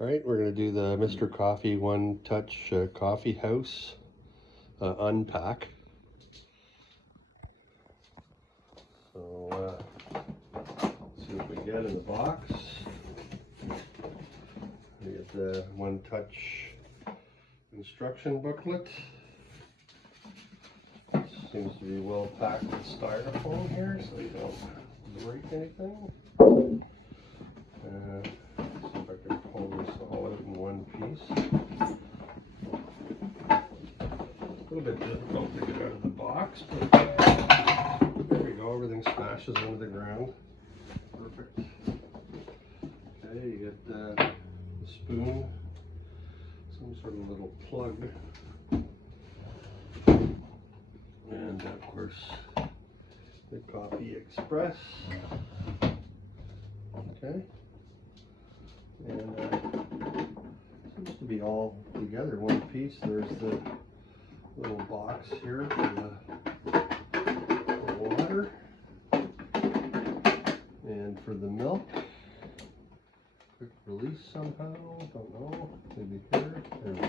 All right, we're going to do the Mr. Coffee One Touch Coffee House unpack. So see what we get in the box. We get the One Touch instruction booklet. Seems to be well packed with styrofoam here, so you don't break anything. See if I can pull this all out in one piece. A little bit difficult to get out of the box, but there we go. Everything smashes onto the ground. Perfect. Okay, you get the spoon, some sort of little plug, and of course the coffee express. Okay, and seems to be all together one piece. There's the little box here for the water and for the milk. Quick release somehow, don't know, maybe here. There we go.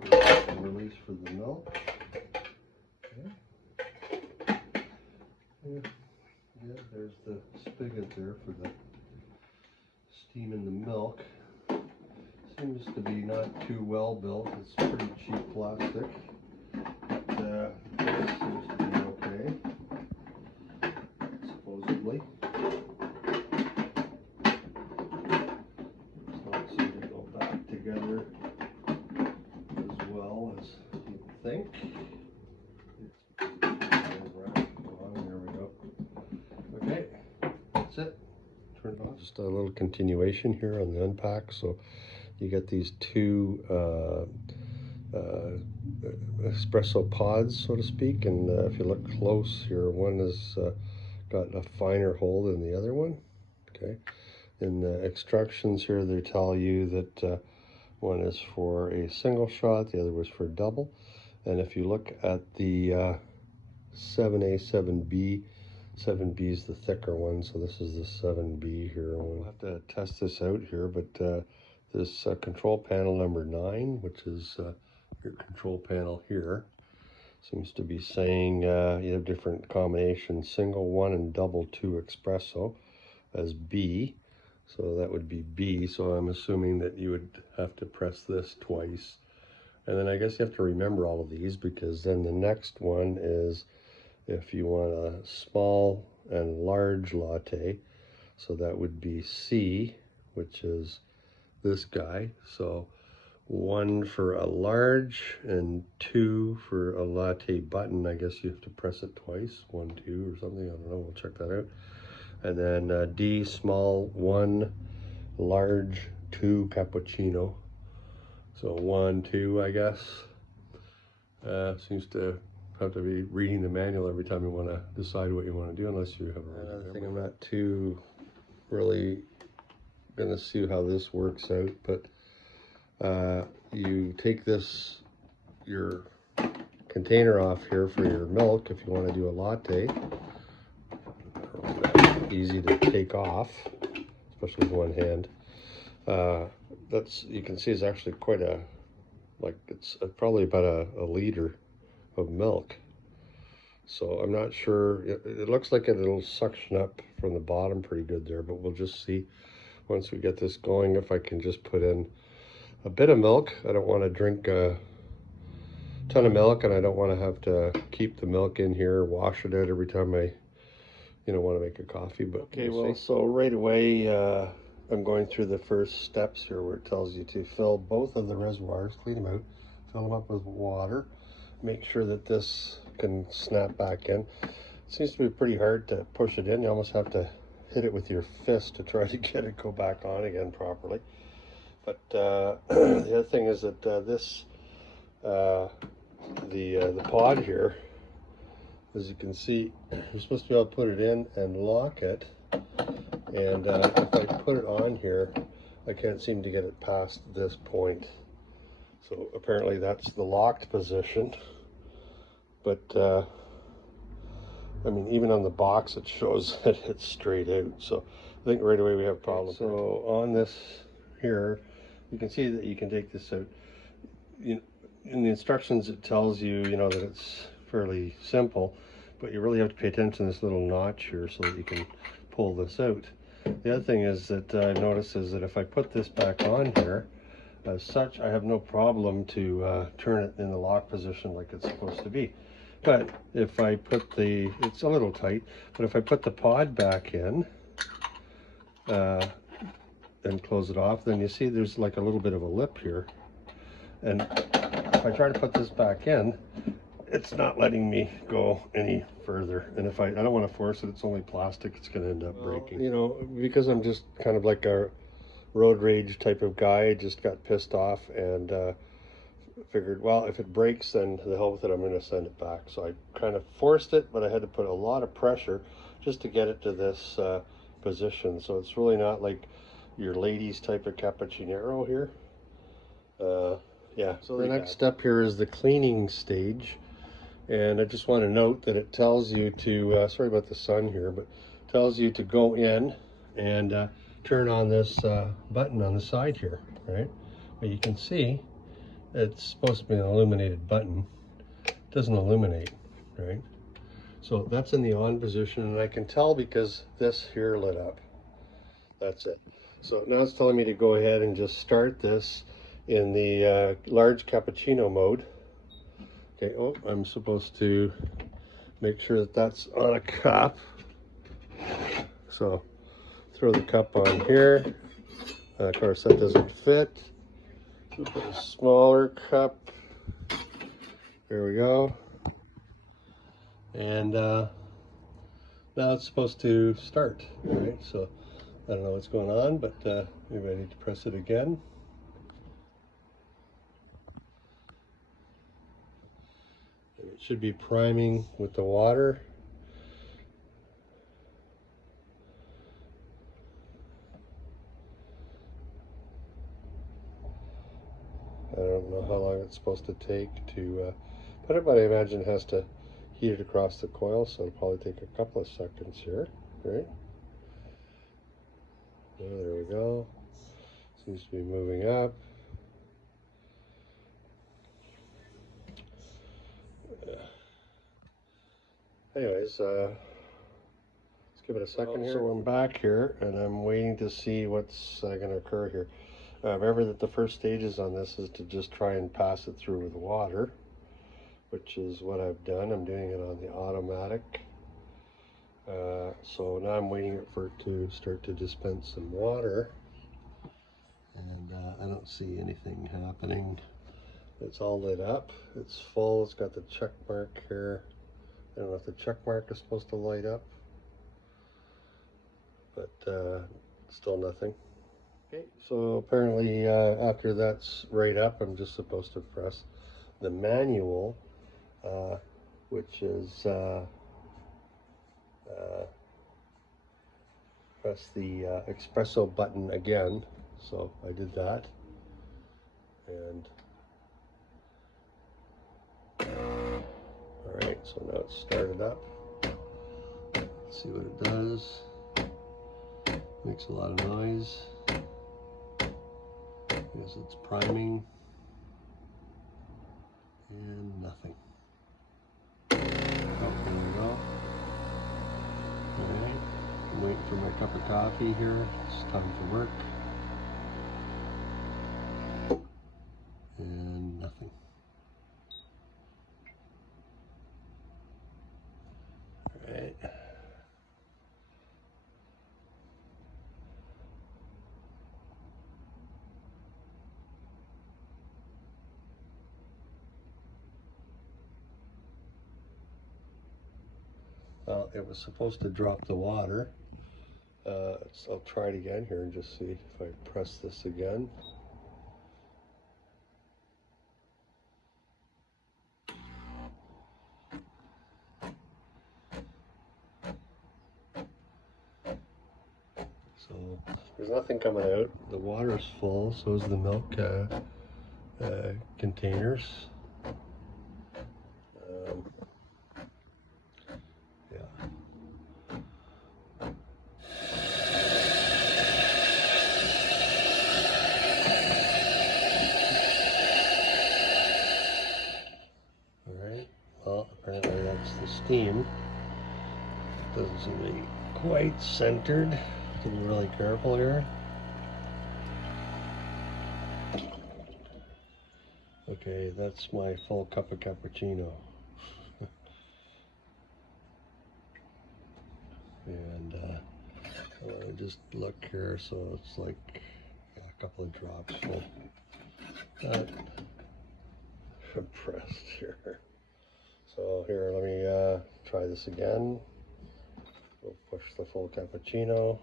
Quick release for the milk. Okay. Yeah, there's the spigot there for the steaming the milk. Seems to be not too well built. It's pretty cheap plastic. But this seems to be okay, supposedly. It's not seem to go back together as well as you'd think. There we go. Okay, that's it. Turn it off. Just a little continuation here on the unpack. So you get these two espresso pods, so to speak, and if you look close here, one has got a finer hole than the other one. Okay, in the instructions here they tell you that one is for a single shot, the other was for double. And if you look at the 7A, 7B, 7B is the thicker one, so this is the 7B here. We'll have to test this out here, but this control panel number 9, which is your control panel here, seems to be saying you have different combinations, single 1 and double 2 expresso as B. So that would be B, so I'm assuming that you would have to press this twice. And then I guess you have to remember all of these, because then the next one is if you want a small and large latte. So that would be C, which is this guy. So 1 for a large and 2 for a latte button. I guess you have to press it twice, 1, 2 or something. I don't know, we'll check that out. And then D, small 1, large 2 cappuccino. So 1, 2, I guess. Seems to have to be reading the manual every time you want to decide what you want to do, unless you have another thing. I'm not too really gonna see how this works out, but you take your container off here for your milk if you want to do a latte. Easy to take off, especially with one hand. You can see it's actually quite it's probably about a liter of milk. So I'm not sure, it looks like it'll suction up from the bottom pretty good there, but we'll just see once we get this going if I can just put in a bit of milk. I don't want to drink a ton of milk, and I don't want to have to keep the milk in here, wash it out every time I want to make a coffee. But okay, well, so right away I'm going through the first steps here where it tells you to fill both of the reservoirs, clean them out, fill them up with water, make sure that this can snap back in. It seems to be pretty hard to push it in. You almost have to hit it with your fist to try to get it go back on again properly. But the other thing is that the pod here, as you can see, you're supposed to be able to put it in and lock it. And if I put it on here, I can't seem to get it past this point. So apparently that's the locked position. But I mean, even on the box it shows that it's straight out. So I think right away we have problems. So on this here, you can see that you can take this out. In the instructions it tells you, that it's fairly simple, but you really have to pay attention to this little notch here so that you can pull this out. The other thing is that I noticed is that if I put this back on here, as such, I have no problem to turn it in the lock position like it's supposed to be. But if I put it's a little tight, but if I put the pod back in and close it off, then you see there's like a little bit of a lip here. And if I try to put this back in, it's not letting me go any further. And if I don't want to force it, it's only plastic, it's going to end up breaking. Because I'm just kind of like a road rage type of guy, I just got pissed off and figured, well, if it breaks, then the hell with it, I'm going to send it back. So I kind of forced it, but I had to put a lot of pressure just to get it to this position. So it's really not like your ladies type of cappuccino here. Yeah, so the next step here is the cleaning stage. And I just want to note that it tells you to, sorry about the sun here, but tells you to go in and turn on this button on the side here, right? But you can see it's supposed to be an illuminated button. It doesn't illuminate, right? So that's in the on position, and I can tell because this here lit up. That's it. So now it's telling me to go ahead and just start this in the large cappuccino mode. Okay, oh, I'm supposed to make sure that that's on a cup. So throw the cup on here. Of course, that doesn't fit. We'll put a smaller cup. There we go. And now it's supposed to start, right? So I don't know what's going on, but maybe I need to press it again. It should be priming with the water. I don't know how long it's supposed to take to put it, but I imagine it has to heat it across the coil, so it'll probably take a couple of seconds here, right? Oh, there we go. Seems to be moving up. Anyways, let's give it a second here. So I'm back here, and I'm waiting to see what's going to occur here. Remember that the first stages on this is to just try and pass it through with water, which is what I've done. I'm doing it on the automatic. So now I'm waiting for it to start to dispense some water, and I don't see anything happening. It's all lit up. It's full. It's got the check mark here. I don't know if the check mark is supposed to light up, but still nothing. Okay, so apparently after that's right up, I'm just supposed to press the manual, which is press the expresso button again. So I did that, and all right, so now it's started up. Let's see what it does. Makes a lot of noise. Yes, it's priming, and nothing. Oh, there we go. Alright, I'm waiting for my cup of coffee here. It's time for work. And nothing. Alright. Well, it was supposed to drop the water. So I'll try it again here and just see if I press this again. So there's nothing coming out. The water is full, so is the milk containers. Yeah. steam. Doesn't seem to be quite centered. To be really careful here. Okay, that's my full cup of cappuccino. And just look here, so it's like a couple of drops full. Not compressed here. So here, let me try this again. We'll push the full cappuccino.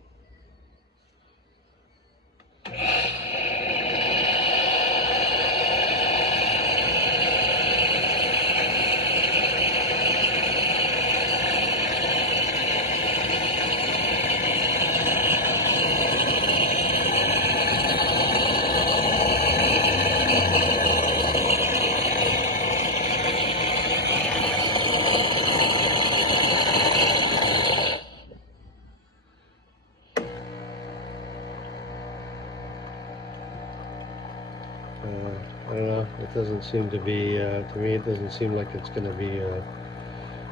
I don't know, it doesn't seem to be, to me it doesn't seem like it's going to be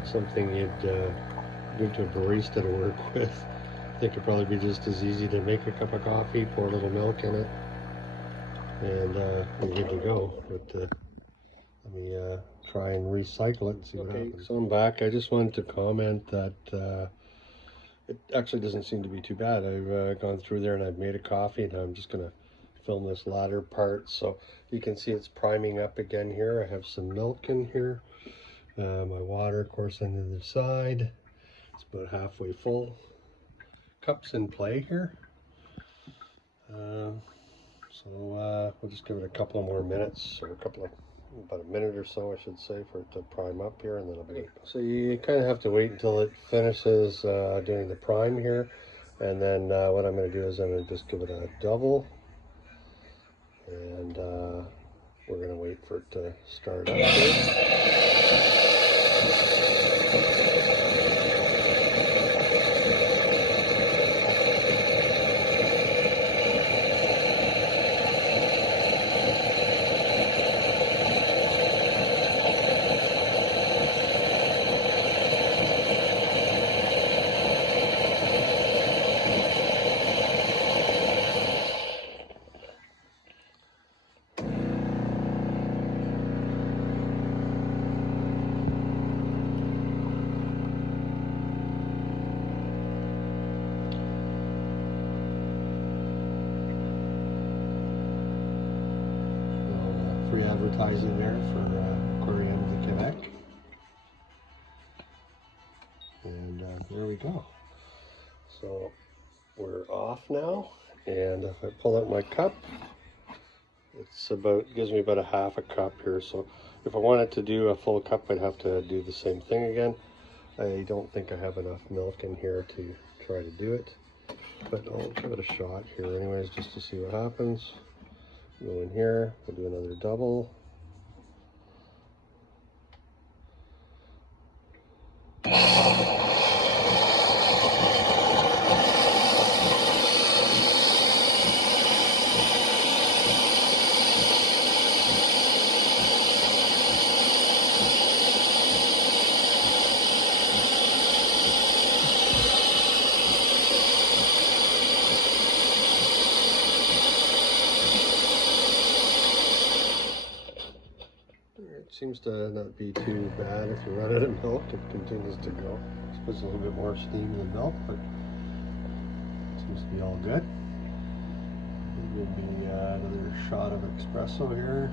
something you'd give to a barista to work with. I think it'd probably be just as easy to make a cup of coffee, pour a little milk in it, and you're good to go. But let me try and recycle it and see what happens. So I'm back. I just wanted to comment that it actually doesn't seem to be too bad. I've gone through there and I've made a coffee, and I'm just going to film this latter part. So you can see it's priming up again here. I have some milk in here. My water, of course, on the other side. It's about halfway full. Cups in play here. So we'll just give it a couple more minutes, or about a minute or so, I should say, for it to prime up here, and then it'll be. So you kind of have to wait until it finishes doing the prime here, and then what I'm going to do is I'm going to just give it a double, and we're going to wait for it to start up here. Free advertising there for Aquarium de Quebec. And there we go. So we're off now, and if I pull out my cup, it's gives me about a half a cup here. So if I wanted to do a full cup, I'd have to do the same thing again. I don't think I have enough milk in here to try to do it, but I'll give it a shot here anyways, just to see what happens. Go in here, we'll do another double. It seems to not be too bad. If you run out of milk, it continues to go. It's puts a little bit more steam in the milk, but it seems to be all good. Give me another shot of expresso here.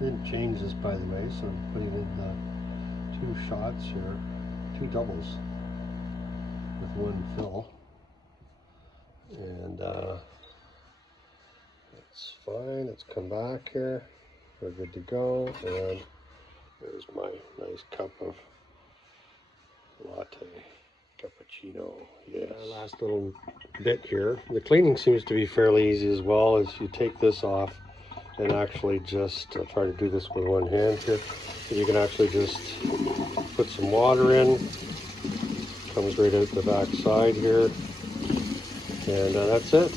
Didn't change this, by the way, so I'm putting in 2 shots here, 2 doubles with 1 fill, and that's fine. Let's come back here. We're good to go, and there's my nice cup of latte cappuccino. Yes. Last little bit here. The cleaning seems to be fairly easy as well. As you take this off and actually just try to do this with one hand here. So you can actually just put some water in. Comes right out the back side here, and that's it.